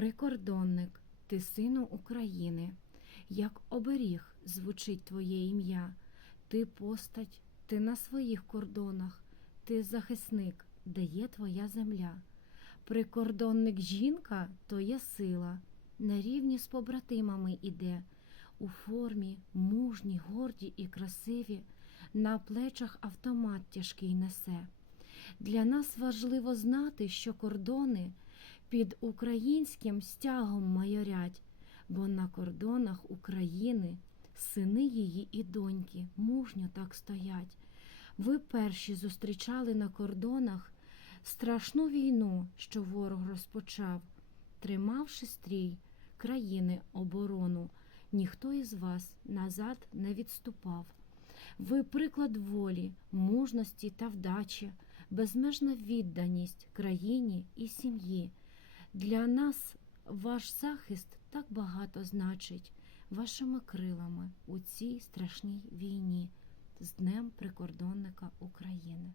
Прикордонник, ти сину України, як оберіг звучить твоє ім'я, ти постать, ти на своїх кордонах, ти захисник, де є твоя земля. Прикордонник жінка то є сила, на рівні з побратимами іде, у формі мужні, горді і красиві, на плечах автомат тяжкий несе. Для нас важливо знати, що кордони під українським стягом майорять, бо на кордонах України сини її і доньки мужньо так стоять. Ви перші зустрічали на кордонах страшну війну, що ворог розпочав, тримавши стрій країни оборону, ніхто із вас назад не відступав. Ви приклад волі, мужності та вдачі, безмежна відданість країні і сім'ї. Для нас ваш захист так багато значить вашими крилами у цій страшній війні з Днем прикордонника України.